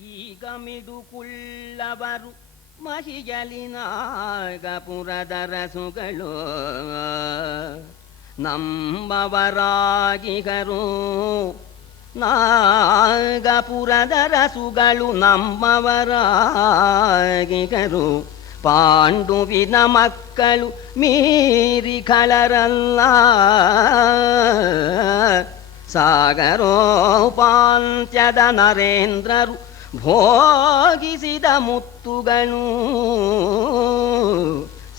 ಈಗ ಮಿಡುಕುಳ್ಳವರು ಮಹಿಯಲಿನಾಗಪುರದ ರಸುಗಳು ನಂಬವರಾಗಿಗರು. ನಾಗಪುರದ ರಸುಗಳು ನಂಬವರಾಗಿಗರು. ಪಾಂಡುವಿನ ಮಕ್ಕಳು ಮೀರಿ ಖಳರಲ್ಲ. ಸಾಗರೋಪಾಂತ್ಯದ ನರೇಂದ್ರರು ಭೋಗಿಸಿದ ಮುತ್ತುಗಳು.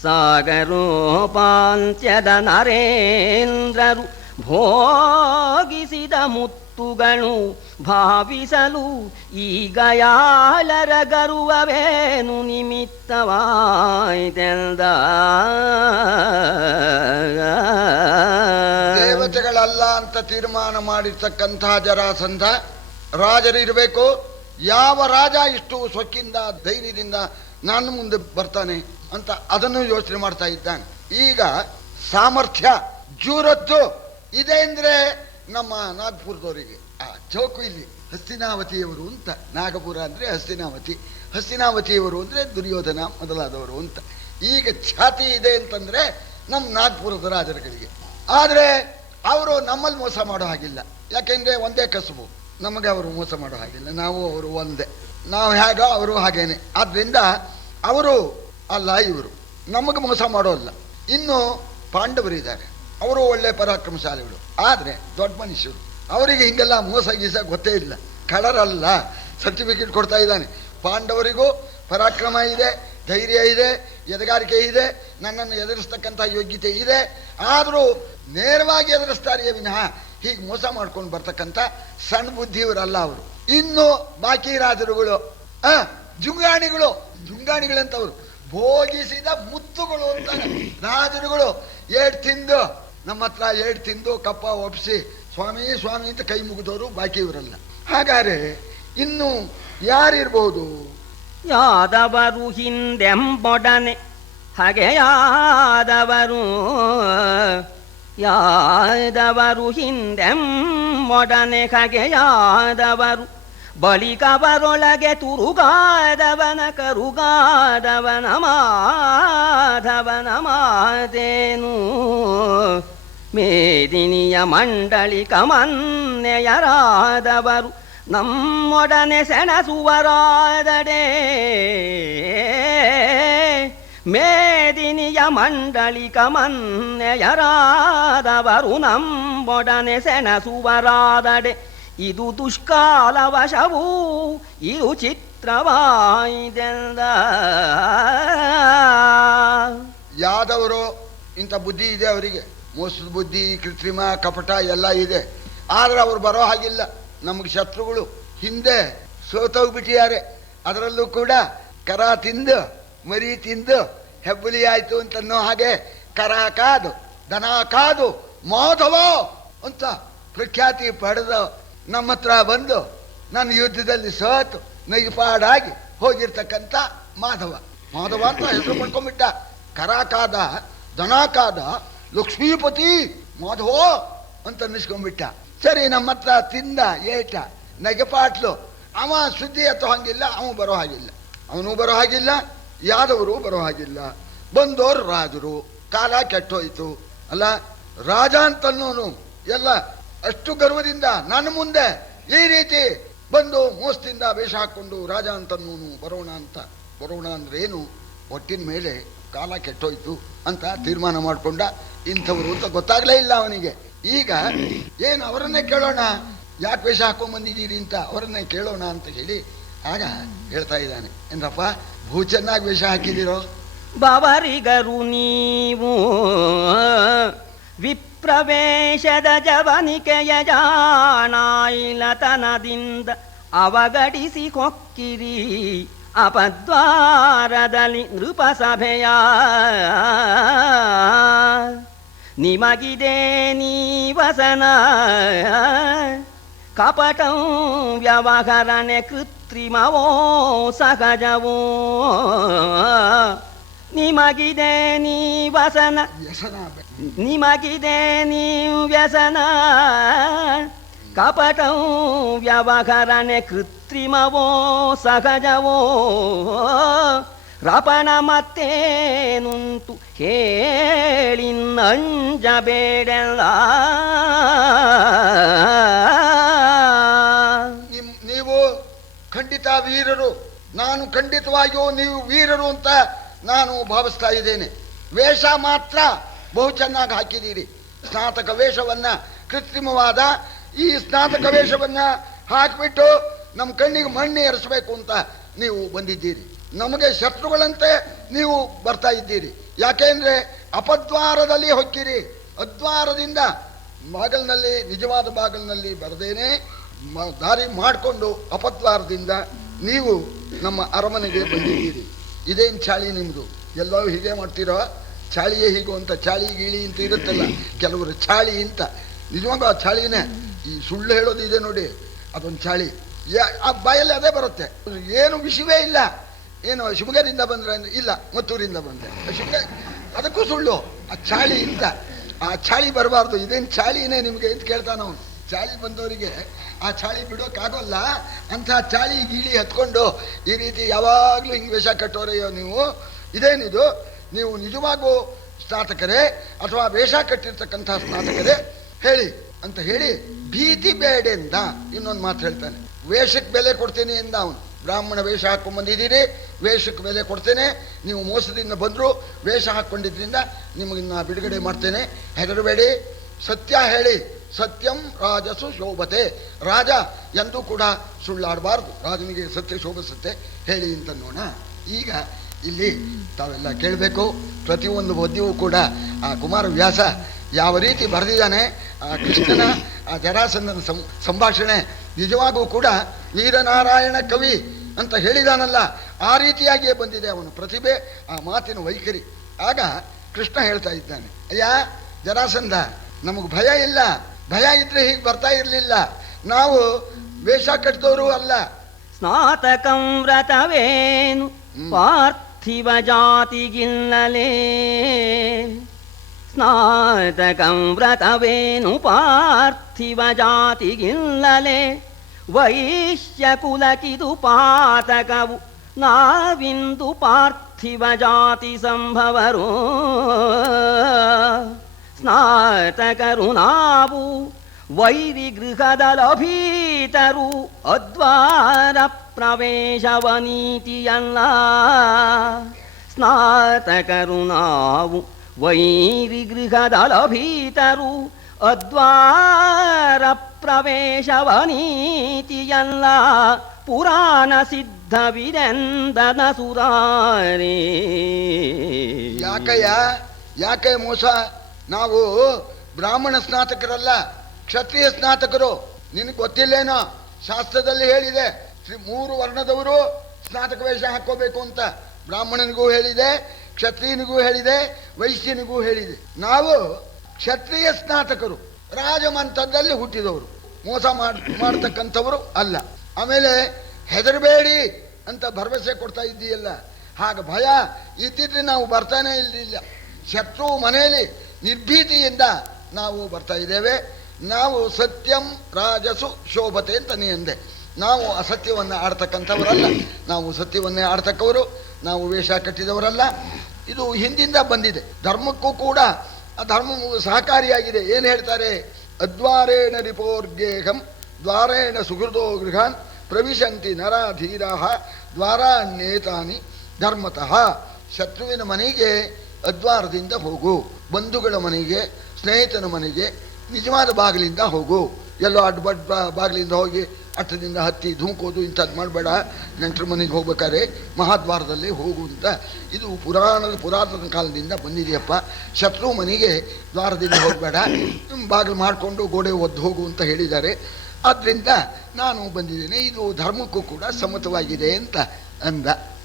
ಸಾಗರೋಪಾಂತ್ಯದ ನರೇಂದ್ರರು ಭೋಗಿಸಿದ ಮುತ್ತುಗಳು. ಭಾವಿಸಲು ಈಗ ಯಾಲರ ಗರ್ವವೇನು ನಿಮಿತ್ತವಾಯ್ತೆಂದ. ದೇವತೆಗಳಲ್ಲ ಅಂತ ತೀರ್ಮಾನ ಮಾಡಿರ್ತಕ್ಕಂತಹ ಜರಾಸಂಧ ರಾಜರಿರಬೇಕು. ಯಾವ ರಾಜ ಇಷ್ಟು ಸೊಕ್ಕಿಂದ ಧೈರ್ಯದಿಂದ ನಾನು ಮುಂದೆ ಬರ್ತಾನೆ ಅಂತ ಅದನ್ನು ಯೋಚನೆ ಮಾಡ್ತಾ ಇದ್ದಾನೆ. ಈಗ ಸಾಮರ್ಥ್ಯ ಜೂರತ್ತು ಇದೆ ಅಂದ್ರೆ ನಮ್ಮ ನಾಗಪುರದವರಿಗೆ ಆ ಚೌಕು ಇಲ್ಲಿ ಹಸ್ತಿನಾವತಿಯವರು ಅಂತ. ನಾಗಪುರ ಅಂದ್ರೆ ಹಸ್ತಿನಾವತಿ, ಹಸ್ತಿನಾವತಿಯವರು ಅಂದ್ರೆ ದುರ್ಯೋಧನ ಮೊದಲಾದವರು ಅಂತ. ಈಗ ಖ್ಯಾತಿ ಇದೆ ಅಂತಂದ್ರೆ ನಮ್ಮ ನಾಗಪುರದ ರಾಜರುಗಳಿಗೆ. ಆದ್ರೆ ಅವರು ನಮ್ಮಲ್ಲಿ ಮೋಸ ಮಾಡೋ ಹಾಗಿಲ್ಲ. ಯಾಕೆಂದ್ರೆ ಒಂದೇ ಕಸುಬು, ನಮಗೆ ಅವರು ಮೋಸ ಮಾಡೋ ಹಾಗಿಲ್ಲ. ನಾವು ಅವರು ಒಂದೇ, ನಾವು ಹೇಗೋ ಅವರು ಹಾಗೇನೆ. ಆದ್ರಿಂದ ಅವರು ಅಲ್ಲ ಇವರು ನಮಗೆ ಮೋಸ ಮಾಡೋಲ್ಲ. ಇನ್ನು ಪಾಂಡವರಿದ್ದಾರೆ, ಅವರು ಒಳ್ಳೆ ಪರಾಕ್ರಮಶಾಲಿಗಳು, ಆದ್ರೆ ದೊಡ್ಡ ಮನುಷ್ಯರು. ಅವರಿಗೆ ಹಿಂಗೆಲ್ಲ ಮೋಸ ಗೀಸ ಗೊತ್ತೇ ಇಲ್ಲ. ಕಳರಲ್ಲ, ಸರ್ಟಿಫಿಕೇಟ್ ಕೊಡ್ತಾ ಇದ್ದಾನೆ. ಪಾಂಡವರಿಗೂ ಪರಾಕ್ರಮ ಇದೆ, ಧೈರ್ಯ ಇದೆ, ಎದಗಾರಿಕೆ ಇದೆ, ನನ್ನನ್ನು ಎದುರಿಸ್ತಕ್ಕಂಥ ಯೋಗ್ಯತೆ ಇದೆ. ಆದರೂ ನೇರವಾಗಿ ಎದುರಿಸ್ತಾರೆಯೇ ವಿನಃ ಹೀಗೆ ಮೋಸ ಮಾಡ್ಕೊಂಡು ಬರ್ತಕ್ಕಂಥ ಸಣ್ಣ ಬುದ್ಧಿಯವರಲ್ಲ ಅವರು. ಇನ್ನು ಬಾಕಿ ರಾಜರುಗಳು ಜುಂಗಾಣಿಗಳು, ಜುಂಗಾಣಿಗಳಂತವ್ರು ಭೋಗಿಸಿದ ಮುತ್ತುಗಳು ಅಂತ ರಾಜರುಗಳು. ಏಡ್ ತಿಂದು ನಮ್ಮ ಹತ್ರ ಏಡ್ ತಿಂದು ಕಪ್ಪ ಒಪ್ಪಿಸಿ ಸ್ವಾಮಿ ಸ್ವಾಮಿ ಅಂತ ಕೈ ಮುಗಿದವರು ಬಾಕಿಯವರಲ್ಲ. ಹಾಗಾದ್ರೆ ಇನ್ನು ಯಾರಿರ್ಬೋದು? ಯಾದವರು ಹಿಂದೆಂಬೊಡನೆ ಹಾಗೆ ಯಾದವರು, ಯಾದವರು ಹಿಂದೆಂಬೊಡನೆ ಹಾಗೆ ಯಾದವರು. ಬಳಿಕವರೊಳಗೆ ತುರುಗಾದವನ ಕರುಗಾದವನ ಮಾಧವನ ಮಾತೇನು. ಮೇದಿನಿಯ ಮಂಡಳಿಕ ಮನ್ನೆಯರಾದವರು ನಮ್ಮೊಡನೆ ಸೆಣಸುವರಾದಡೆ. ಮೇದಿನಿಯ ಮಂಡಳಿಕ ಮನ್ನೆಯರಾದವರು ನಮ್ಮೊಡನೆ ಸೆಣಸುವರಾದಡೆ. ಇದು ದುಷ್ಕಾಲವಶವೂ ಇದು ಚಿತ್ರವಾಯಿದೆಂದ. ಯಾದವರು ಇಂಥ ಬುದ್ಧಿ ಇದೆ ಅವರಿಗೆ, ಮೋಸದ ಬುದ್ಧಿ, ಕೃತ್ರಿಮ ಕಪಟ ಎಲ್ಲ ಇದೆ. ಆದ್ರೆ ಅವ್ರು ಬರೋ ಹಾಗಿಲ್ಲ. ನಮಗೆ ಶತ್ರುಗಳು ಹಿಂದೆ ಸೋತೋಗ್ಬಿಟ್ಟಿದ್ದಾರೆ. ಅದರಲ್ಲೂ ಕೂಡ ಕರ ತಿಂದು ಮರಿ ತಿಂದು ಹೆಬ್ಬುಲಿ ಆಯ್ತು ಅಂತನ್ನೋ ಹಾಗೆ ಕರ ಕಾದು ದನ ಕಾದು ಮಾಧವ ಅಂತ ಪ್ರಖ್ಯಾತಿ ಪಡೆದು ನಮ್ಮ ಹತ್ರ ಬಂದು ನನ್ನ ಯುದ್ಧದಲ್ಲಿ ಸೋತು ನೈಪಾಡಾಗಿ ಹೋಗಿರ್ತಕ್ಕಂಥ ಮಾಧವ. ಮಾಧವ ಅಂತ ಹೆಸರು ಪಡ್ಕೊಂಡ್ಬಿಟ್ಟ. ಕರ ಕಾದ ದನ ಕಾದ ಲಕ್ಷ್ಮೀಪತಿ ಮಾಧವ ಅಂತ ಅನ್ನಿಸ್ಕೊಂಡ್ಬಿಟ್ಟ. ಸರಿ, ನಮ್ಮ ಹತ್ರ ತಿಂದ ಏಟ ನಗೆಪಾಟ್ಲು. ಅವ ಸುದ್ದಿ ಎತ್ತೋ ಹಂಗಿಲ್ಲ, ಅವನು ಬರೋ ಹಾಗಿಲ್ಲ, ಅವನು ಬರೋ ಹಾಗಿಲ್ಲ, ಯಾದವರು ಬರೋ ಹಾಗಿಲ್ಲ. ಬಂದೋರು ರಾಜರು, ಕಾಲ ಕೆಟ್ಟೋಯ್ತು ಅಲ್ಲ. ರಾಜ ಅಂತನ್ನೋನು ಎಲ್ಲ ಅಷ್ಟು ಗರ್ವದಿಂದ ನನ್ನ ಮುಂದೆ ಈ ರೀತಿ ಬಂದು ಮೋಸದಿಂದ ವೇಷ ಹಾಕೊಂಡು ರಾಜ ಅಂತನ್ನೋನು ಬರೋಣ ಅಂತ. ಬರೋಣ ಅಂದ್ರೇನು? ಒಟ್ಟಿನ ಮೇಲೆ ಕಾಲ ಕೆಟ್ಟೋಯ್ತು ಅಂತ ತೀರ್ಮಾನ ಮಾಡ್ಕೊಂಡ. ಇಂಥವ್ರು ಅಂತ ಗೊತ್ತಾಗ್ಲೇ ಇಲ್ಲ ಅವನಿಗೆ. ಈಗ ಏನು ಅವರನ್ನೇ ಕೇಳೋಣ, ಯಾಕೆ ವೇಷ ಹಾಕೊಂಡ್ ಬಂದಿದ್ದೀರಿ ಅಂತ ಅವರನ್ನೇ ಕೇಳೋಣ ಅಂತ ಹೇಳಿ ಆಗ ಹೇಳ್ತಾ ಇದ್ದಾನೆ. ಏನಪ್ಪ ಭೂ ಚೆನ್ನಾಗಿ ವೇಷ ಹಾಕಿದಿರೋ? ಬವರಿಗರು ನೀವು ವಿಪ್ರವೇಶದ ಜವನಿಕೆಯ ಜಾಣಾಯಿಲತನದಿಂದ ಅವಗಡಿಸಿ ಕೊಕ್ಕಿರಿ ಅಪದ್ವಾರದಲ್ಲಿ ನೃಪಸಭೆಯ. ನಿಮಗಿದೆ ನೀವಸನ ಕಪಟಂ ವ್ಯವಹರಣೆ ಕೃತ್ರಿಮವೋ ಸಹಜವೋ. ನಿಮಗಿದೆ ನೀವಸನ, ನಿಮಗಿದೆ ನೀವು ವ್ಯಸನ ಕಪಟಂ ವ್ಯವಹಾರನೆ ಕೃತ್ರಿಮವೋ ಸಹಜವೋ ರಪಣ ಮತ್ತೇನುಂಟು ಹೇಳಿನ್ನಂಜಬೇಡೆಲ್ಲ. ನೀವು ಖಂಡಿತ ವೀರರು, ನಾನು ಖಂಡಿತವಾಗಿಯೂ ನೀವು ವೀರರು ಅಂತ ನಾನು ಭಾವಿಸ್ತಾ ಇದ್ದೇನೆ. ವೇಷ ಮಾತ್ರ ಬಹು ಚೆನ್ನಾಗಿ ಹಾಕಿದ್ದೀರಿ. ಸ್ನಾತಕ ವೇಷವನ್ನ, ಕೃತ್ರಿಮವಾದ ಈ ಸ್ನಾತಕ ವೇಷವನ್ನ ಹಾಕಿಬಿಟ್ಟು ನಮ್ಮ ಕಣ್ಣಿಗೆ ಮಣ್ಣು ಎರಸಬೇಕು ಅಂತ ನೀವು ಬಂದಿದ್ದೀರಿ. ನಮಗೆ ಶತ್ರುಗಳಂತೆ ನೀವು ಬರ್ತಾ ಇದ್ದೀರಿ. ಯಾಕೆಂದ್ರೆ ಅಪದ್ವಾರದಲ್ಲಿ ಹೊಕ್ಕಿರಿ. ಅದ್ವಾರದಿಂದ ಬಾಗಲ್ನಲ್ಲಿ, ನಿಜವಾದ ಬಾಗಲ್ನಲ್ಲಿ ಬರದೇನೆ ದಾರಿ ಮಾಡಿಕೊಂಡು ಅಪದ್ವಾರದಿಂದ ನೀವು ನಮ್ಮ ಅರಮನೆಗೆ ಬಂದಿದ್ದೀರಿ. ಇದೇನು ಚಾಳಿ ನಿಮ್ಮದು? ಎಲ್ಲವೂ ಹೀಗೆ ಮಾಡ್ತೀರೋ? ಚಾಳಿಯೇ ಹೀಗೋ ಅಂತ, ಚಾಳಿ ಗೀಳಿ ಅಂತ ಇರುತ್ತಲ್ಲ ಕೆಲವರು, ಚಾಳಿ ಅಂತ. ನಿಜವಾಗೂ ಆ ಚಾಳಿನೇ. ಈ ಸುಳ್ಳು ಹೇಳೋದು ಇದೆ ನೋಡಿ, ಅದೊಂದು ಚಾಳಿ. ಆ ಬಾಯಲ್ಲಿ ಅದೇ ಬರುತ್ತೆ. ಏನು ವಿಷಯವೇ ಇಲ್ಲ. ಏನು ಶಿವಮೊಗ್ಗದಿಂದ ಬಂದ್ರೆ ಅಂದ್ರೆ ಇಲ್ಲ, ಮತ್ತೂರಿಂದ ಬಂದೆ ಶಿವಮೊಗ್ಗ, ಅದಕ್ಕೂ ಸುಳ್ಳು. ಆ ಚಾಳಿ ಅಂತ, ಆ ಚಾಳಿ ಬರಬಾರ್ದು. ಇದೇನು ಚಾಳಿನೇ ನಿಮಗೆ ಅಂತ ಕೇಳ್ತಾನ ಅವನು. ಚಾಳಿ ಬಂದವರಿಗೆ ಆ ಚಾಳಿ ಬಿಡೋಕ್ಕಾಗೋಲ್ಲ. ಅಂಥ ಚಾಳಿ ಗೀಳಿ ಹತ್ಕೊಂಡು ಈ ರೀತಿ ಯಾವಾಗಲೂ ಹಿಂಗೆ ವೇಷ ಕಟ್ಟೋರೆಯೋ ನೀವು? ಇದೇನಿದು? ನೀವು ನಿಜವಾಗೂ ಸ್ನಾತಕರೇ ಅಥವಾ ವೇಷ ಕಟ್ಟಿರ್ತಕ್ಕಂಥ ಸ್ನಾತಕರೇ ಹೇಳಿ ಅಂತ ಹೇಳಿ, ಭೀತಿ ಬೇಡೆಂದ ಇನ್ನೊಂದು ಮಾತು ಹೇಳ್ತಾನೆ. ವೇಷಕ್ಕೆ ಬೆಲೆ ಕೊಡ್ತೀನಿ ಎಂದ ಅವನು. ಬ್ರಾಹ್ಮಣ ವೇಷ ಹಾಕೊಂಡು ಬಂದಿದ್ದೀರಿ, ವೇಷಕ್ಕೆ ಬೆಲೆ ಕೊಡ್ತೇನೆ. ನೀವು ಮೋಸದಿಂದ ಬಂದರೂ ವೇಷ ಹಾಕ್ಕೊಂಡಿದ್ರಿಂದ ನಿಮಗಿನ್ನ ಬಿಡುಗಡೆ ಮಾಡ್ತೇನೆ, ಹೆದರಬೇಡಿ, ಸತ್ಯ ಹೇಳಿ. ಸತ್ಯಂ ರಾಜಸು ಶೋಭತೆ. ರಾಜ ಎಂದೂ ಕೂಡ ಸುಳ್ಳಾಡಬಾರ್ದು, ರಾಜನಿಗೆ ಸತ್ಯ ಶೋಭಿಸುತ್ತೆ, ಹೇಳಿ ಅಂತ ನೋಡ. ಈಗ ಇಲ್ಲಿ ತಾವೆಲ್ಲ ಕೇಳಬೇಕು. ಪ್ರತಿಯೊಂದು ಪದ್ಯವೂ ಕೂಡ ಆ ಕುಮಾರವ್ಯಾಸ ಯಾವ ರೀತಿ ಬರೆದಿದ್ದಾನೆ, ಆ ಕೃಷ್ಣನ ಆ ಜರಾಸಂಧನ ಸಂಭಾಷಣೆ ನಿಜವಾಗೂ ಕೂಡ ವೀರನಾರಾಯಣ ಕವಿ ಅಂತ ಹೇಳಿದಾನಲ್ಲ, ಆ ರೀತಿಯಾಗಿಯೇ ಬಂದಿದೆ ಅವನ ಪ್ರತಿಭೆ, ಆ ಮಾತಿನ ವೈಖರಿ. ಆಗ ಕೃಷ್ಣ ಹೇಳ್ತಾ ಇದ್ದಾನೆ, ಅಯ್ಯ ಜರಾಸಂಧ, ನಮಗೆ ಭಯ ಇಲ್ಲ. ಭಯ ಇದ್ರೆ ಹೀಗೆ ಬರ್ತಾ ಇರಲಿಲ್ಲ. ನಾವು ವೇಷ ಕಟ್ಟಿದವರು ಅಲ್ಲ. ಸ್ನಾತಕಂ ವ್ರತವೇನು ಪಾರ್ಥಿವ ಜಾತಿಗಿಲ್ಲಲೇ. ಸ್ನಾತಕಂ ವ್ರತವೇನು ಪಾರ್ಥಿವ ಜಾತಿಗಿಲ್ಲಲೇ. ವೈಶ್ಯ ಕುಲಕಿದು ಪಾತಕವು ನಾವಿಂದು ಪಾರ್ಥಿವ ಜಾತಿ ಸಂಭವರು. ಸ್ನಾತಕರು ನಾವು ವೈರಿ ಗೃಹದಲಭೀತರು. ಅದ್ವಾರ ಪ್ರವೇಶವ ನೀತಿಯಲ್ಲ. ಸ್ನಾತಕರು ನಾವು ವೈರಿ ಗೃಹದಲಭೀತರು. ಅದ್ವಾರ ಪ್ರವೇಶವ ನೀತಿಯಲ್ಲ. ಪುರಾಣ ಸಿದ್ಧವಿದೆಂದನ ಸುರಾರೇ. ಯಾಕಯ್ಯ, ಯಾಕೆ ಮೋಸ? ನಾವು ಬ್ರಾಹ್ಮಣ ಸ್ನಾತಕರಲ್ಲ, ಕ್ಷತ್ರಿಯ ಸ್ನಾತಕರು. ನಿನಗೆ ಗೊತ್ತಿಲ್ಲೇನೋ? ಶಾಸ್ತ್ರದಲ್ಲಿ ಹೇಳಿದೆ, 3 ವರ್ಣದವರು ಸ್ನಾತಕ ವೇಷ ಹಾಕೋಬೇಕು ಅಂತ. ಬ್ರಾಹ್ಮಣನಿಗೂ ಹೇಳಿದೆ, ಕ್ಷತ್ರಿಯನಿಗೂ ಹೇಳಿದೆ, ವೈಶ್ಯನಿಗೂ ಹೇಳಿದೆ. ನಾವು ಕ್ಷತ್ರಿಯ ಸ್ನಾತಕರು, ರಾಜಮಂತ್ರದಲ್ಲಿ ಹುಟ್ಟಿದವರು, ಮೋಸ ಮಾಡ್ತಕ್ಕಂಥವರು ಅಲ್ಲ. ಆಮೇಲೆ ಹೆದರಬೇಡಿ ಅಂತ ಭರವಸೆ ಕೊಡ್ತಾ ಇದ್ದೀಯಲ್ಲ, ಹಾಗೆ ಭಯ ಇದ್ದಿದ್ರೆ ನಾವು ಬರ್ತಾನೆ ಇರಲಿಲ್ಲ. ಶತ್ರು ಮನೆಯಲ್ಲಿ ನಿರ್ಭೀತಿಯಿಂದ ನಾವು ಬರ್ತಾ ಇದ್ದೇವೆ. ನಾವು ಸತ್ಯಂ ರಾಜಸು ಶೋಭತೆ ಅಂತ ನೀ ಅಂದೆ. ನಾವು ಅಸತ್ಯವನ್ನು ಆಡ್ತಕ್ಕಂಥವರಲ್ಲ, ನಾವು ಸತ್ಯವನ್ನೇ ಆಡ್ತಕ್ಕವರು. ನಾವು ವೇಷ ಕಟ್ಟಿದವರಲ್ಲ. ಇದು ಹಿಂದಿಂದ ಬಂದಿದೆ. ಧರ್ಮಕ್ಕೂ ಕೂಡ ಆ ಧರ್ಮವು ಸಹಕಾರಿಯಾಗಿದೆ. ಏನು ಹೇಳ್ತಾರೆ? ಅದ್ವಾರೇಣ ರಿಪೋರ್ಗೇಹಂ ದ್ವಾರೇಣ ಸುಹೃದೋ ಗೃಹಾನ್ ಪ್ರವಿಶಂತಿ ನರಾಧೀರಾಹ ದ್ವಾರಾನ್ಯೇತಾನಿ ಧರ್ಮತಃ. ಶತ್ರುವಿನ ಮನೆಗೆ ಅದ್ವಾರದಿಂದ ಹೋಗು, ಬಂಧುಗಳ ಮನೆಗೆ, ಸ್ನೇಹಿತನ ಮನೆಗೆ ನಿಜವಾದ ಬಾಗಿಲಿಂದ ಹೋಗು. ಎಲ್ಲೋ ಅಡ್ಬಡ್ ಬಾಗಿಲಿಂದ ಹೋಗಿ ಅಟ್ಟದಿಂದ ಹತ್ತಿ ಧುಮುಕೋದು ಇಂಥದ್ದು ಮಾಡಬೇಡ. ನೆಂಟರ ಮನೆಗೆ ಹೋಗ್ಬೇಕಾದ್ರೆ ಮಹಾದ್ವಾರದಲ್ಲಿ ಹೋಗು ಅಂತ ಇದು ಪುರಾತನ ಕಾಲದಿಂದ ಬಂದಿದೆಯಪ್ಪ. ಶತ್ರು ಮನೆಗೆ ದ್ವಾರದಿಂದ ಹೋಗಬೇಡ, ಬಾಗಿಲು ಮಾಡಿಕೊಂಡು ಗೋಡೆ ಒದ್ದು ಹೋಗು ಅಂತ ಹೇಳಿದ್ದಾರೆ. ಆದ್ದರಿಂದ ನಾನು ಬಂದಿದ್ದೇನೆ. ಇದು ಧರ್ಮಕ್ಕೂ ಕೂಡ ಸಮ್ಮತವಾಗಿದೆ ಅಂತ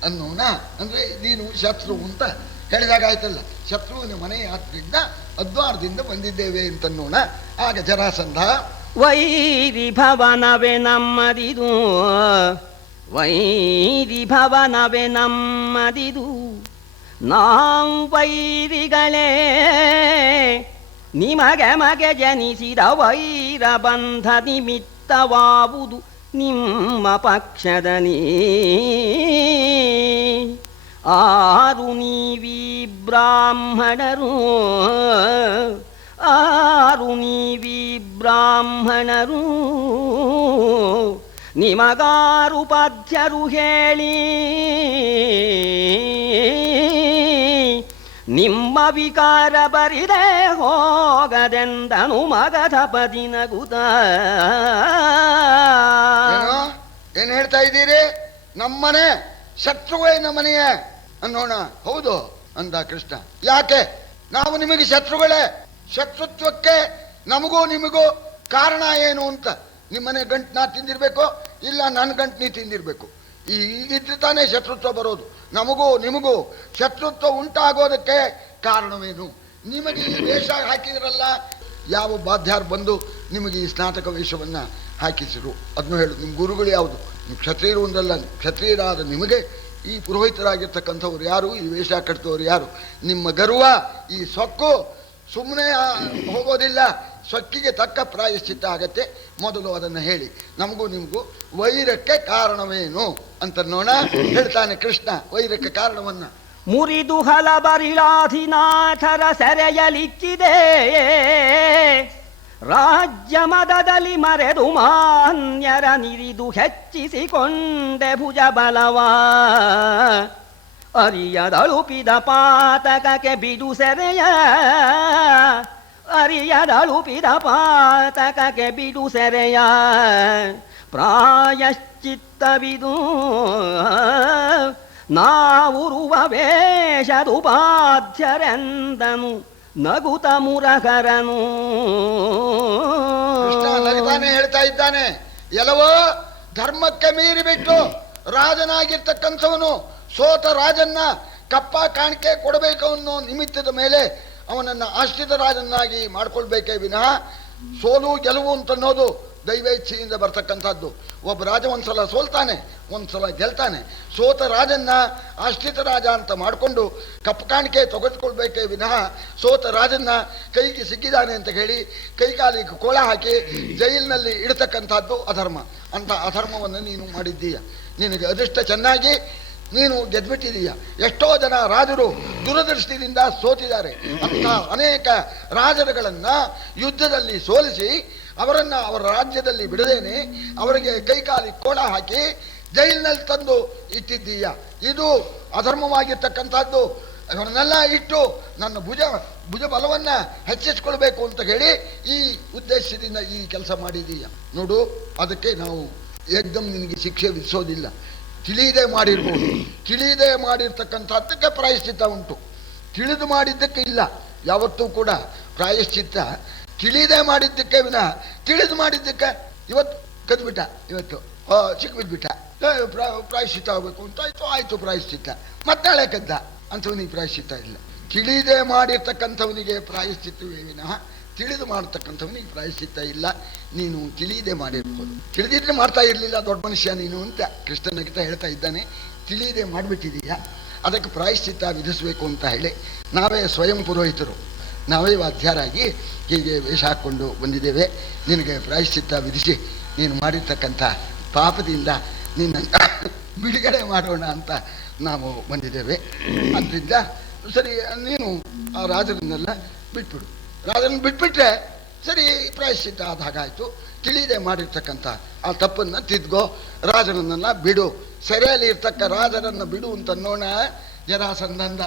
ಅನ್ನೋಣ. ಅಂದರೆ ನೀನು ಶತ್ರು ಅಂತ ಹೇಳಿದಾಗ ಆಯ್ತಲ್ಲ, ಶತ್ರುವಿನ ಮನೆ ಆದ್ರಿಂದ ಅದ್ವಾರದಿಂದ ಬಂದಿದ್ದೇವೆ ಅಂತನ್ನೋಣ. ಆಗ ಜರಾಸಂಧ, ವೈರಿ ಭವನವೇ ನಮ್ಮದಿದು, ವೈರಿ ಭವನವೇ ನಮ್ಮದಿದು. ನಾವು ವೈರಿಗಳೇ, ನಿಮಗೆ ಮಗೆ ಜನಿಸಿದ ವೈರ ಶಿರಬಂಧ ನಿಮಿತ್ತವಾವುದು ನಿಮ್ಮ ಪಕ್ಷದಲ್ಲಿ. ಆರು ನೀವೀ ಬ್ರಾಹ್ಮಣರು, ಆರು ನೀವೀ ಬ್ರಾಹ್ಮಣರು, ನಿಮಗಾರು ಪದ್ಯರು ಹೇಳಿ ನಿಮ್ಮ ವಿಕಾರ ಬರಿದೆ ಹೋಗದೆಂದನು ಮಗಧ ಪದಿ ನಗುತ್ತ. ಏನ್ ಹೇಳ್ತಾ ಇದ್ದೀರಿ? ನಮ್ಮನೆ ಶತ್ರುವೇ ನಮ್ಮನೆಯೇ ಅನ್ನೋಣ. ಹೌದು ಅಂದ ಕೃಷ್ಣ. ಯಾಕೆ? ನಾವು ನಿಮಗೆ ಶತ್ರುಗಳೇ. ಶತ್ರುತ್ವಕ್ಕೆ ನಮಗೂ ನಿಮಗೂ ಕಾರಣ ಏನು ಅಂತ. ನಿಮ್ಮನೆ ಗಂಟು ನಾ ತಿಂದಿರ್ಬೇಕು, ಇಲ್ಲ ನನ್ನ ಗಂಟು ನೀ ತಿಂದಿರ್ಬೇಕು. ಈಗಿದ್ರೆ ತಾನೇ ಶತ್ರುತ್ವ ಬರೋದು. ನಮಗೂ ನಿಮಗೂ ಶತ್ರುತ್ವ ಉಂಟಾಗೋದಕ್ಕೆ ಕಾರಣವೇನು? ನಿಮಗೆ ಈ ವೇಷ ಹಾಕಿದ್ರಲ್ಲ, ಯಾವ ಬಾಧ್ಯಾರು ಬಂದು ನಿಮಗೆ ಈ ಸ್ನಾತಕ ವೇಷವನ್ನು ಹಾಕಿಸಿರು ಅದನ್ನು ಹೇಳು. ನಿಮ್ಮ ಗುರುಗಳು ಯಾವುದು? ನಿಮ್ಮ ಕ್ಷತ್ರಿಯರು ಒಂದಲ್ಲ, ಕ್ಷತ್ರಿಯರಾದ ನಿಮಗೆ ಈ ಪುರೋಹಿತರಾಗಿರ್ತಕ್ಕಂಥವ್ರು ಯಾರು? ಈ ವೇಷ ಕಟ್ತವ್ರು ಯಾರು? ನಿಮ್ಮ ಗರ್ವ, ಈ ಸೊಕ್ಕು ಸುಮ್ಮನೆ ಹೋಗೋದಿಲ್ಲ. ಸೊಕ್ಕಿಗೆ ತಕ್ಕ ಪ್ರಾಯಶ್ಚಿತ್ತ ಆಗತ್ತೆ. ಮೊದಲು ಅದನ್ನು ಹೇಳಿ. ನಮಗೂ ನಿಮಗೂ ವೈರಕ್ಕೆ ಕಾರಣವೇನು ಅಂತ ನೋಡ. ಹೇಳ್ತಾನೆ ಕೃಷ್ಣ ವೈರಕ್ಕೆ ಕಾರಣವನ್ನ. ಮುರಿದು ಹಲಬರಿಲಾಧಿನಾಥರ ಸೆರೆಯಲಿಕ್ಕಿದೆ, ರಾಜ್ಯ ಮದದಲ್ಲಿ ಮರೆದು ಮಾನ್ಯರ ನಿರಿದು ಹೆಚ್ಚಿಸಿಕೊಂಡೆ ಭುಜ ಬಲವ. ಅರಿಯದಳುಪಿದ ಪಾತಕಕ್ಕೆ ಬಿಡು ಸೆರೆಯ, ಅರಿಯದಳುಪಿದ ಪಾತಕಕ್ಕೆ ಬಿಡು ಸೆರೆಯ. ಪ್ರಾಯಶ್ಚಿತ್ತವಿದು ನಾವುರುವ ವೇಷದುಪಾಧ್ಯರೆಂದನು ನಗುತ ಮುರಕರನು. ನಗುತ್ತಾನೆ ಹೇಳ್ತಾ ಇದ್ದಾನೆ. ಎಲ್ಲವೋ ಧರ್ಮಕ್ಕೆ ಮೀರಿ ಬಿಟ್ಟು ರಾಜನಾಗಿರ್ತಕ್ಕಂಥವನು ಸೋತ ರಾಜನ್ನ ಕಪ್ಪ ಕಾಣಿಕೆ ಕೊಡಬೇಕು ಅನ್ನೋ ನಿಮಿತ್ತದ ಮೇಲೆ ಅವನನ್ನು ಆಶ್ರಿತ ರಾಜನ್ನಾಗಿ ಮಾಡ್ಕೊಳ್ಬೇಕೇ ವಿನಃ ಸೋಲು ಗೆಲುವು ಅಂತನ್ನೋದು ದೈವೇಚ್ಛೆಯಿಂದ ಬರ್ತಕ್ಕಂಥದ್ದು. ಒಬ್ಬ ರಾಜ ಒಂದ್ಸಲ ಸೋಲ್ತಾನೆ, ಒಂದ್ಸಲ ಗೆಲ್ತಾನೆ. ಸೋತ ರಾಜನ್ನ ಆಶ್ರಿತ ರಾಜ ಅಂತ ಮಾಡಿಕೊಂಡು ಕಪ್ಪ ಕಾಣಿಕೆ ತೆಗೆದುಕೊಳ್ಬೇಕೇ ವಿನಃ ಸೋತ ರಾಜನ್ನ ಕೈಗೆ ಸಿಕ್ಕಿದ್ದಾನೆ ಅಂತ ಹೇಳಿ ಕೈಕಾಲಿಗೆ ಕೋಳ ಹಾಕಿ ಜೈಲಿನಲ್ಲಿ ಇಡತಕ್ಕಂಥದ್ದು ಅಧರ್ಮ. ಅಂತ ಅಧರ್ಮವನ್ನು ನೀನು ಮಾಡಿದ್ದೀಯ. ನಿನಗೆ ಅದೃಷ್ಟ ಚೆನ್ನಾಗಿ ನೀನು ಗೆದ್ಬಿಟ್ಟಿದೀಯ. ಎಷ್ಟೋ ಜನ ರಾಜರು ದುರದೃಷ್ಟಿಯಿಂದ ಸೋತಿದ್ದಾರೆ. ಅಂತ ಅನೇಕ ರಾಜರುಗಳನ್ನ ಯುದ್ಧದಲ್ಲಿ ಸೋಲಿಸಿ ಅವರನ್ನ ಅವರ ರಾಜ್ಯದಲ್ಲಿ ಬಿಡದೇನೆ ಅವರಿಗೆ ಕೈಕಾಲಿ ಕೋಳ ಹಾಕಿ ಜೈಲಿನಲ್ಲಿ ತಂದು ಇಟ್ಟಿದ್ದೀಯ. ಇದು ಅಧರ್ಮವಾಗಿರ್ತಕ್ಕಂಥದ್ದು. ಅವರನ್ನೆಲ್ಲ ಇಟ್ಟು ನನ್ನ ಭುಜ ಬಲವನ್ನ ಹೆಚ್ಚಿಸಿಕೊಳ್ಬೇಕು ಅಂತ ಹೇಳಿ ಈ ಉದ್ದೇಶದಿಂದ ಈ ಕೆಲಸ ಮಾಡಿದೀಯ ನೋಡು. ಅದಕ್ಕೆ ನಾವು ಏಕ್ದಮ್ ನಿನಗೆ ಶಿಕ್ಷೆ ವಿಧಿಸೋದಿಲ್ಲ. ತಿಳಿಯದೆ ಮಾಡಿರ್ಬೋದು. ತಿಳಿಯದೆ ಮಾಡಿರ್ತಕ್ಕಂಥದ್ದಕ್ಕೆ ಪ್ರಾಯಶ್ಚಿತ್ತ ಉಂಟು, ತಿಳಿದು ಮಾಡಿದ್ದಕ್ಕೆ ಇಲ್ಲ. ಯಾವತ್ತೂ ಕೂಡ ಪ್ರಾಯಶ್ಚಿತ್ತ ತಿಳಿಯದೆ ಮಾಡಿದ್ದಕ್ಕೆ ವಿನಃ ತಿಳಿದು ಮಾಡಿದ್ದಕ್ಕೆ ಇವತ್ತು ಕದ್ಬಿಟ್ಟ, ಇವತ್ತು ಸಿಕ್ಬಿದ್ಬಿಟ್ಟ, ಪ್ರಾಯಶ್ಚಿತ್ತ ಆಗಬೇಕು ಅಂತ ಆಯ್ತು ಪ್ರಾಯಶ್ಚಿತ್ತ. ಮತ್ತಾಳೆ ಕದ್ದ ಅಂಥವನಿಗೆ ಪ್ರಾಯಶ್ಚಿತ್ತ ಇಲ್ಲ. ತಿಳಿಯದೆ ಮಾಡಿರ್ತಕ್ಕಂಥವನಿಗೆ ಪ್ರಾಯಶ್ಚಿತ್ತವೇ ವಿನಃ ತಿಳಿದು ಮಾಡತಕ್ಕಂಥವನಿಗೆ ಪ್ರಾಯಶ್ಚಿತ್ತ ಇಲ್ಲ. ನೀನು ತಿಳಿಯದೆ ಮಾಡಿರ್ಬೋದು. ತಿಳಿದಿದ್ರೆ ಮಾಡ್ತಾ ಇರಲಿಲ್ಲ ದೊಡ್ಡ ಮನುಷ್ಯ ನೀನು ಅಂತ ಕೃಷ್ಣನಗಿತ ಹೇಳ್ತಾ ಇದ್ದಾನೆ. ತಿಳಿಯದೆ ಮಾಡಿಬಿಟ್ಟಿದೀಯ, ಅದಕ್ಕೆ ಪ್ರಾಯಶ್ಚಿತ್ತ ವಿಧಿಸಬೇಕು ಅಂತ ಹೇಳಿ ನಾವೇ ಸ್ವಯಂ ಪುರೋಹಿತರು, ನಾವೇ ವಾದ್ಯರಾಗಿ ಹೀಗೆ ವೇಷ ಹಾಕ್ಕೊಂಡು ಬಂದಿದ್ದೇವೆ. ನಿನಗೆ ಪ್ರಾಯಶ್ಚಿತ್ತ ವಿಧಿಸಿ ನೀನು ಮಾಡಿರ್ತಕ್ಕಂಥ ಪಾಪದಿಂದ ನಿನ್ನ ಬಿಡುಗಡೆ ಮಾಡೋಣ ಅಂತ ನಾವು ಬಂದಿದ್ದೇವೆ. ಆದ್ದರಿಂದ ಸರಿ, ನೀನು ಆ ರಾಜರನ್ನೆಲ್ಲ ಬಿಟ್ಬಿಡು. ರಾಜರನ್ನು ಬಿಟ್ಬಿಟ್ರೆ ಸರಿ, ಪ್ರಾಯಶ್ಚಿತ್ತ ಆದ ಹಾಗಾಯ್ತು. ತಿಳಿಯದೆ ಮಾಡಿರ್ತಕ್ಕಂಥ ಆ ತಪ್ಪನ್ನು ತಿದ್ಗೋ, ರಾಜರನ್ನೆಲ್ಲ ಬಿಡು. ಸೆರೆಯಲ್ಲಿ ಇರ್ತಕ್ಕ ರಾಜರನ್ನ ಬಿಡು ಅಂತ ನೋಣ ಜರಾಸಂಧ.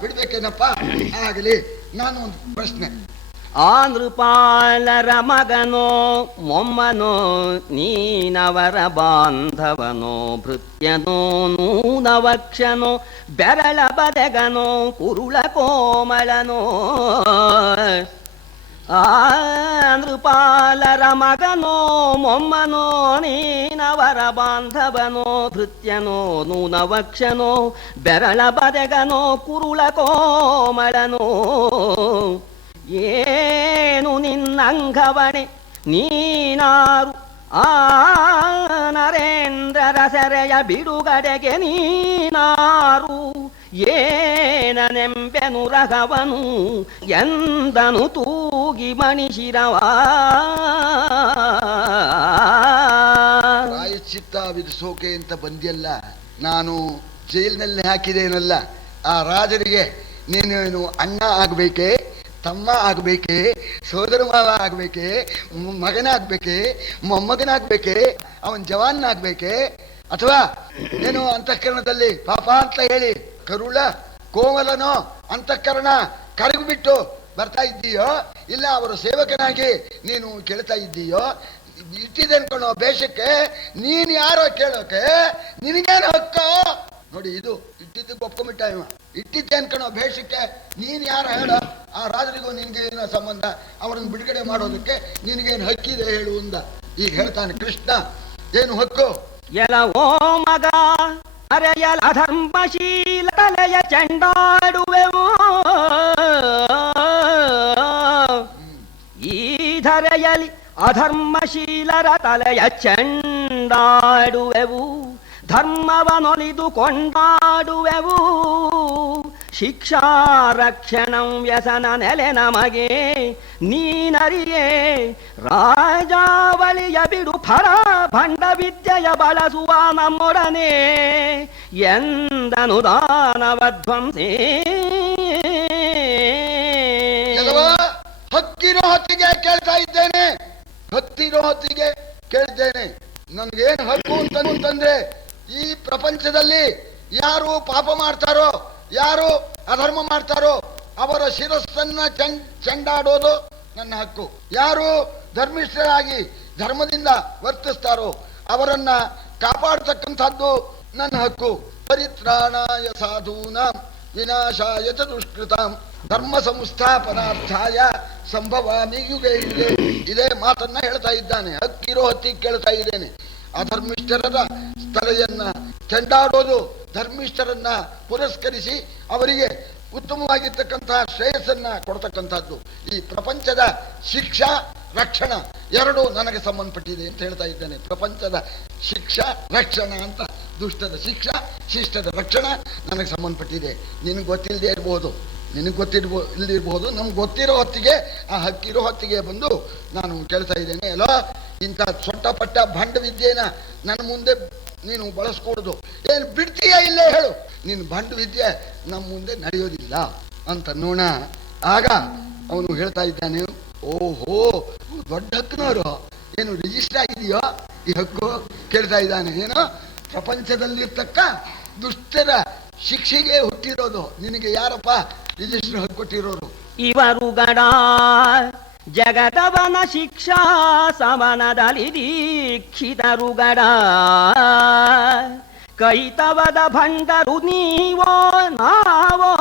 ಬಿಡ್ಬೇಕೇನಪ್ಪ? ಆಗಲಿ. ನಾನು ಒಂದು ಪ್ರಶ್ನೆ. ಆ ನೃಪಾಲರ ಮಗನೋ ಮೊಮ್ಮನೋ ನೀನವರ ಬಾಂಧವನೋ ಭೃತ್ಯನೋ ನೂನವಕ್ಷನೋ ಬೆರಳ ಬದೆಗನೋ ಕುರುಳ ಕೋಮಳನೋ. ಆ ನೃಪಾಲರ ಮಗನೋ ಮೊಮ್ಮನೋ ನೀನವರ ಬಾಂಧವನೋ ಭೃತ್ಯನೋ ನೂನವಕ್ಷನೋ ಬೆರಳ ಬದೆಗನೋ ಕುರುಳ ಕೋಮಳನೋ. ಏನು ನಿನ್ನಂಗವಣೆ ನೀನಾರು ಆ ನರೇಂದ್ರರ ಸೆರೆಯ ಬಿಡುಗಡೆಗೆ ನೀನಾರು. ಏನನೆಂಬೆನು ರಘವನು ಎಂದನು ತೂರಿ ತೂಗಿ ಮಣಿಶಿರವ ಪ್ರಾಯಶ್ಚಿತ್ತ ವಿಧಿಸೋಕೆ ಅಂತ ಬಂದಿಯಲ್ಲ, ನಾನು ಜೈಲಿನಲ್ಲಿ ಹಾಕಿದೇನಲ್ಲ. ಆ ರಾಜರಿಗೆ ನೀನೇನು ಅಣ್ಣ ಆಗ್ಬೇಕೆ, ತಮ್ಮ ಆಗ್ಬೇಕೆ, ಸೋದರ ಮಾವ ಆಗ್ಬೇಕೆ, ಮಗನಾಗ್ಬೇಕೆ, ಮೊಮ್ಮಗನಾಗ್ಬೇಕೆ, ಅವನ್ ಜವಾನ್ ಆಗ್ಬೇಕೆ, ಅಥವಾ ಏನು ಅಂತಃಕರಣದಲ್ಲಿ ಪಾಪ ಅಂತ ಹೇಳಿ ಕರುಳ ಕೋಮಲನೋ ಅಂತಃಕರಣ ಕರಗಿಬಿಟ್ಟು ಬರ್ತಾ ಇದ್ದೀಯೋ, ಇಲ್ಲ ಅವರ ಸೇವಕನಾಗಿ ನೀನು ಕೇಳ್ತಾ ಇದ್ದೀಯೋ, ಇಟ್ಟಿದೆ ಅನ್ಕೊಳ್ಳೋ ಬೇಷಕ್ಕೆ ನೀನ್ ಯಾರೋ ಕೇಳೋಕೆ ನಿನಗೇನು ಹಕ್ಕು? ನೋಡಿ, ಇದು ಇಟ್ಟಿದ್ದಕ್ಕೆ ಒಪ್ಕೊಂಬಿಟ್ಟ ಇವ. ಇಟ್ಟಿದ್ದೆ ಅನ್ಕೊಳ್ಳೋ ಬೇಷಕ್ಕೆ ನೀನ್ ಯಾರು ಹೇಳೋ? ಆ ರಾಜರಿಗೂ ನಿನ್ಗೆ ಏನೋ ಸಂಬಂಧ? ಅವರನ್ನು ಬಿಡುಗಡೆ ಮಾಡೋದಕ್ಕೆ ನಿನಗೇನು ಹಕ್ಕಿದೆ ಹೇಳು ಅಂದ. ಈಗ ಹೇಳ್ತಾನೆ ಕೃಷ್ಣ, ಏನು ಹಕ್ಕು? ಎಲ ಓ ಮಗ ಅರೆಯಲ ಅಧರ್ಮಶೀಲ ತಲೆಯ ಚೆಂಡಾಡುವೆವು, ಈ ಧರೆಯಲಿ ಅಧರ್ಮಶೀಲರ ತಲೆಯ ಚೆಂಡಾಡುವೆವು, ಧರ್ಮವನೊಲಿದು ಕೊಂಡಾಡುವೆವು, ಶಿಕ್ಷಾ ರಕ್ಷಣಂ ವ್ಯಸನ ನೆಲೆ ನಮಗೆ ನೀನರಿಯೇ, ರಾಜಾವಳಿಯ ಬಿಡು ಫರ ಭಂಡ ವಿದ್ಯೆಯ ಬಳಸುವ ನಮ್ಮೊಡನೆ ಎಂದನು ದಾನವಧ್ವಂಸೇ. ಹಕ್ಕಿರೋ ಹೊತ್ತಿಗೆ ಕೇಳ್ತಾ ಇದ್ದೇನೆ, ಹತ್ತಿರೋ ಹೊತ್ತಿಗೆ ಕೇಳಿದ್ದೇನೆ. ನನ್ಗೇನು ಹಕ್ಕು ಅಂತಂದ್ರೆ, ಈ ಪ್ರಪಂಚದಲ್ಲಿ ಯಾರು ಪಾಪ ಮಾಡ್ತಾರೋ, ಯಾರು ಅಧರ್ಮ ಮಾಡ್ತಾರೋ ಅವರ ಶಿರಸ್ಸನ್ನ ಚೆಂಡಾಡೋದು ನನ್ನ ಹಕ್ಕು. ಯಾರು ಧರ್ಮಿಷ್ಠರಾಗಿ ಧರ್ಮದಿಂದ ವರ್ತಿಸ್ತಾರೋ ಅವರನ್ನ ಕಾಪಾಡ್ತಕ್ಕಂಥದ್ದು ನನ್ನ ಹಕ್ಕು. ಪರಿತ್ರಾಣಾಯ ಸಾಧೂನಾಂ ವಿನಾಶಾಯ ಚ ದುಷ್ಕೃತಾಂ ಧರ್ಮ ಸಂಸ್ಥಾಪನಾರ್ಥಾಯ ಸಂಭವಾಮಿ ಯುಗೆ ಯುಗೆ. ಇದೇ ಮಾತನ್ನ ಹೇಳ್ತಾ ಇದ್ದಾನೆ. ಹಕ್ಕಿರೋ ಹೊತ್ತಿಗೆ ಕೇಳ್ತಾ ಇದ್ದೇನೆ. ಅಧರ್ಮಿಷ್ಠರ ತಲೆಯನ್ನ ಚೆಂಡಾಡೋದು, ಧರ್ಮಿಷ್ಠರನ್ನ ಪುರಸ್ಕರಿಸಿ ಅವರಿಗೆ ಉತ್ತಮವಾಗಿರ್ತಕ್ಕಂತಹ ಶ್ರೇಯಸ್ಸನ್ನ ಕೊಡ್ತಕ್ಕಂಥದ್ದು. ಈ ಪ್ರಪಂಚದ ಶಿಕ್ಷಾ ರಕ್ಷಣಾ ಎರಡೂ ನನಗೆ ಸಂಬಂಧಪಟ್ಟಿದೆ ಅಂತ ಹೇಳ್ತಾ ಇದ್ದೇನೆ. ಪ್ರಪಂಚದ ಶಿಕ್ಷಾ ರಕ್ಷಣಾ ಅಂತ, ದುಷ್ಟದ ಶಿಕ್ಷಾ ಶಿಷ್ಟದ ರಕ್ಷಣಾ ನನಗೆ ಸಂಬಂಧಪಟ್ಟಿದೆ. ನಿನಗೆ ಗೊತ್ತಿಲ್ಲದೆ ಇರ್ಬೋದು, ನಿನಗೆ ಇಲ್ದಿರ್ಬೋದು, ನಮ್ಗೆ ಗೊತ್ತಿರೋ ಹೊತ್ತಿಗೆ, ಆ ಹಕ್ಕಿರೋ ಹೊತ್ತಿಗೆ ಬಂದು ನಾನು ಕೇಳ್ತಾ ಇದ್ದೇನೆ. ಅಲ್ಲ, ಇಂಥ ಸೊಟ್ಟ ಪಟ್ಟ ಭಂಡ ವಿದ್ಯೆನ ನನ್ನ ಮುಂದೆ ನೀನು ಬಳಸ್ಕೊಡುದು ಏನು ಬಿಡ್ತೀಯ? ಇಲ್ಲೇ ಹೇಳು, ನೀನು ಭಂಡ ವಿದ್ಯೆ ನಮ್ಮ ಮುಂದೆ ನಡೆಯೋದಿಲ್ಲ ಅಂತ ನೋಣ. ಆಗ ಅವನು ಹೇಳ್ತಾ ಇದ್ದಾನೆ, ಓಹೋ ದೊಡ್ಡ ಹಕ್ಕನವರು, ಏನು ರಿಜಿಸ್ಟರ್ ಆಗಿದೆಯೋ ಈ ಹಕ್ಕು? ಕೇಳ್ತಾ ಇದ್ದಾನೆ. ಏನೋ ಪ್ರಪಂಚದಲ್ಲಿರ್ತಕ್ಕ ದುಷ್ಟರ ಶಿಕ್ಷೆಗೆ ಹುಟ್ಟಿರೋದು, ನಿನಗೆ ಯಾರಪ್ಪ ರಿಜಿಸ್ಟರ್ ಹಕ್ಕು ಕೊಟ್ಟಿರೋರು? ಇವರುಗಡ ಜಗದವನ ಶಿಕ್ಷಾ ಸಮನದಲ್ಲಿ ದೀಕ್ಷಿತರುಗಡ, ಕೈತವದ ಭಂಡರು ನೀವೋ ನಾವೋ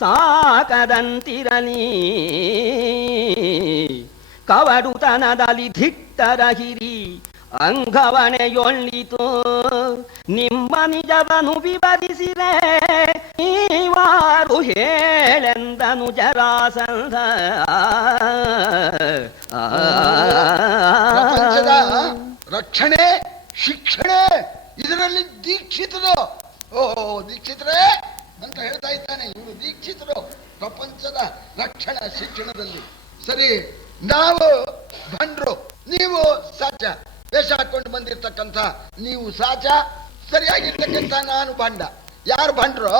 ಸಾಕದಂತಿರಲಿ, ಕವಡುತನದಲ್ಲಿ ಧಿಟ್ಟರ ಹಿರಿ ಅಂಗವಣೆಯೊಳ್ಳಿತು, ನಿಮ್ಮ ನಿಜವನು ವಿವರಿಸಿರೆ ನೀವಾರು ಹೇಳೆಂದನು ಜರಾಸಂಧ. ಪ್ರಪಂಚದ ರಕ್ಷಣೆ ಶಿಕ್ಷಣೆ ಇದರಲ್ಲಿ ದೀಕ್ಷಿತರು. ಓಹೋ ದೀಕ್ಷಿತರೇ ಅಂತ ಹೇಳ್ತಾ ಇದ್ದಾನೆ. ಇವರು ದೀಕ್ಷಿತರು ಪ್ರಪಂಚದ ರಕ್ಷಣಾ ಶಿಕ್ಷಣದಲ್ಲಿ. ಸರಿ, ನಾವು ಭಂಡ್ರು, ನೀವು ಸಾಚ. ವೇಷ ಹಾಕೊಂಡು ಬಂದಿರ್ತಕ್ಕಂಥ ನೀವು ಸಾಚ, ಸರಿಯಾಗಿರ್ತಕ್ಕಂಥ ನಾನು ಭಂಡ. ಯಾರು ಭಂಡ್ರೋ?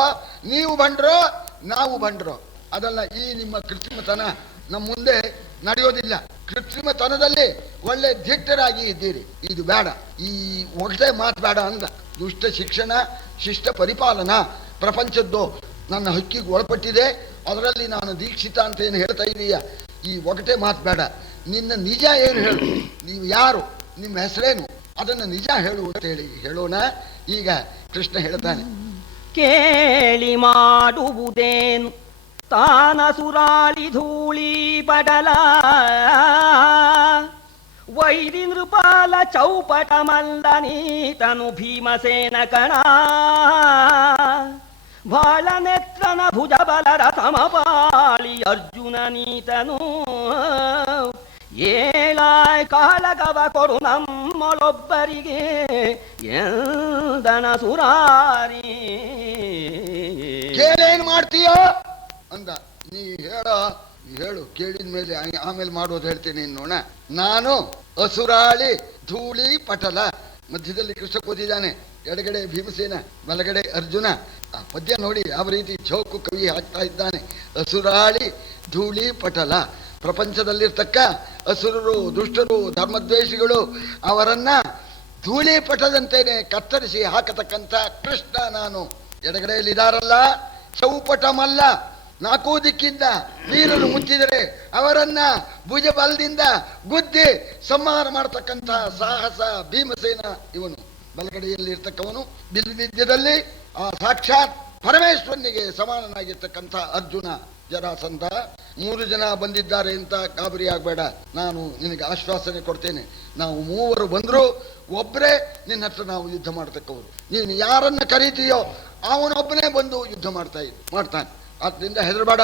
ನೀವು ಭಂಡ್ರೋ, ನಾವು ಭಂಡ್ರೋ. ಅದಲ್ಲ, ಈ ನಿಮ್ಮ ಕೃತ್ರಿಮತನ ನಮ್ಮ ಮುಂದೆ ನಡೆಯೋದಿಲ್ಲ. ಕೃತ್ರಿಮತನದಲ್ಲಿ ಒಳ್ಳೆ ದಿಟ್ಟರಾಗಿ ಇದ್ದೀರಿ. ಇದು ಬೇಡ, ಈ ಒಗಟೆ ಮಾತು ಬೇಡ ಅಂದ. ದುಷ್ಟ ಶಿಕ್ಷಣ, ಶಿಷ್ಟ ಪರಿಪಾಲನಾ ಪ್ರಪಂಚದ್ದು ನನ್ನ ಹಕ್ಕಿಗೆ ಒಳಪಟ್ಟಿದೆ, ಅದರಲ್ಲಿ ನಾನು ದೀಕ್ಷಿತ ಅಂತ ಏನು ಹೇಳ್ತಾ ಇದೀಯ, ಈ ಒಗಟೆ ಮಾತು ಬೇಡ. ನಿನ್ನ ನಿಜ ಏನು ಹೇಳು, ನೀವು ಯಾರು, ನಿಮ್ಮ ಹೆಸರೇನು, ಅದನ್ನು ನಿಜ ಹೇಳು ಅಂತ ಹೇಳಿ ಹೇಳೋಣ. ಈಗ ಕೃಷ್ಣ ಹೇಳ್ತಾನೆ, ಕೇಳಿ ಮಾಡುವುದೇನು ತಾನ ಸುರಾಳಿ ಧೂಳಿ ಬಡಲ, ವೈರಿ ನೃಪಾಲ ಚೌಪಟ ಮಲ್ಲನೀತನು ಭೀಮಸೇನ ಕಣ, ಬಾಳ ನೆತ್ರನ ಭುಜಬಲರ ಸಮಪಾಳಿ ಅರ್ಜುನ ನೀತನು, ಏಳಾಯ್ ಕಾಳಗವ ಕೊಡು ನಮ್ಮೊಳೊಬ್ಬರಿಗೆ ಎಂದನ ಸುರಾರಿ. ಕೇಳೇನ್ ಮಾಡ್ತೀಯೋ ಅಂದ. ನೀ ಹೇಳ ಹೇಳು, ಕೇಳಿದ ಮೇಲೆ ಆಮೇಲೆ ಮಾಡೋದು ಹೇಳ್ತೀನಿ ನೋಣ. ನಾನು ಅಸುರಾಳಿ ಧೂಳಿ ಪಟಲ. ಮಧ್ಯದಲ್ಲಿ ಕೃಷ್ಣ ಕೂತಿದ್ದಾನೆ, ಎಡಗಡೆ ಭೀಮಸೇನ, ಬಲಗಡೆ ಅರ್ಜುನ. ಆ ಪದ್ಯ ನೋಡಿ ಯಾವ ರೀತಿ ಚೌಕು ಕವಿ ಹಾಕ್ತಾ ಇದ್ದಾನೆ. ಅಸುರಾಳಿ ಧೂಳಿ ಪಟಲ, ಪ್ರಪಂಚದಲ್ಲಿರ್ತಕ್ಕ ಅಸುರರು, ದುಷ್ಟರು, ಧರ್ಮದ್ವೇಷಿಗಳು ಅವರನ್ನ ಧೂಳಿ ಪಟದಂತೇನೆ ಕತ್ತರಿಸಿ ಹಾಕತಕ್ಕಂಥ ಕೃಷ್ಣ ನಾನು. ಎಡಗಡೆಯಲ್ಲಿದ್ದಾರಲ್ಲ ಚೌಪಟಮಲ್ಲ, ನಾಲ್ಕೂ ದಿಕ್ಕಿಂದ ವೀರರು ಮುಚ್ಚಿದರೆ ಅವರನ್ನ ಭುಜ ಬಲದಿಂದ ಗುದ್ದಿ ಸಂಹಾರ ಮಾಡತಕ್ಕಂಥ ಸಾಹಸ ಭೀಮಸೇನ ಇವನು. ಬಲಗಡೆಯಲ್ಲಿ ಇರ್ತಕ್ಕವನು ಬಿಲ್ಲಿದ್ಯದಲ್ಲಿ ಆ ಸಾಕ್ಷಾತ್ ಪರಮೇಶ್ವರನಿಗೆ ಸಮಾನನಾಗಿರ್ತಕ್ಕಂಥ ಅರ್ಜುನ ಜರಾಸಂಧ. 3 ಜನ ಬಂದಿದ್ದಾರೆ ಅಂತ ಗಾಬರಿ ಆಗಬೇಡ, ನಾನು ನಿನಗೆ ಆಶ್ವಾಸನೆ ಕೊಡ್ತೇನೆ. ನಾವು 3 ಬಂದರೂ ಒಬ್ಬರೇ ನಿನ್ನ ಹತ್ರ ನಾವು ಯುದ್ಧ ಮಾಡ್ತಕ್ಕವರು. ನೀನು ಯಾರನ್ನ ಕರೀತೀಯೋ ಅವನೊಬ್ಬನೇ ಬಂದು ಯುದ್ಧ ಮಾಡ್ತಾನೆ. ಆದ್ದರಿಂದ ಹೆದರಬೇಡ.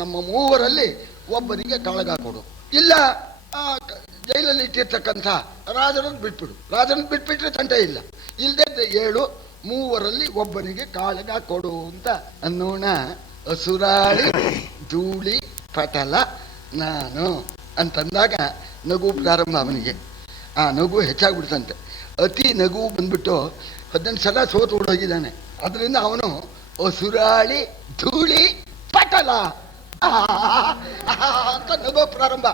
ನಮ್ಮ 3ರಲ್ಲಿ ಒಬ್ಬರಿಗೆ ಕಾಳಗ ಕೊಡು, ಇಲ್ಲ ಜೈಲಲ್ಲಿ ಇಟ್ಟಿರ್ತಕ್ಕಂಥ ರಾಜನನ್ನು ಬಿಟ್ಬಿಡು. ರಾಜನನ್ನು ಬಿಟ್ಬಿಟ್ರೆ ತಂಟೆ ಇಲ್ಲ, ಇಲ್ಲದೆ 3ರಲ್ಲಿ ಒಬ್ಬನಿಗೆ ಕಾಳಗ ಕೊಡು ಅಂತ ಅನ್ನೋಣ. ಅಸುರಾಳಿ ಧೂಳಿ ಪಟಲ ನಾನು ಅಂತಂದಾಗ ನಗು ಪ್ರಾರಂಭ ಅವನಿಗೆ. ಆ ನಗು ಹೆಚ್ಚಾಗ್ಬಿಡ್ತಂತೆ. ಅತಿ ನಗು ಬಂದ್ಬಿಟ್ಟು 18 ಸಲ ಸೋತು ಓಡೋಗಿದ್ದಾನೆ. ಅದರಿಂದ ಅವನು ಅಸುರಾಳಿ ಧೂಳಿ ಪಟಲ ಅಂತ ನಗೋ ಪ್ರಾರಂಭ.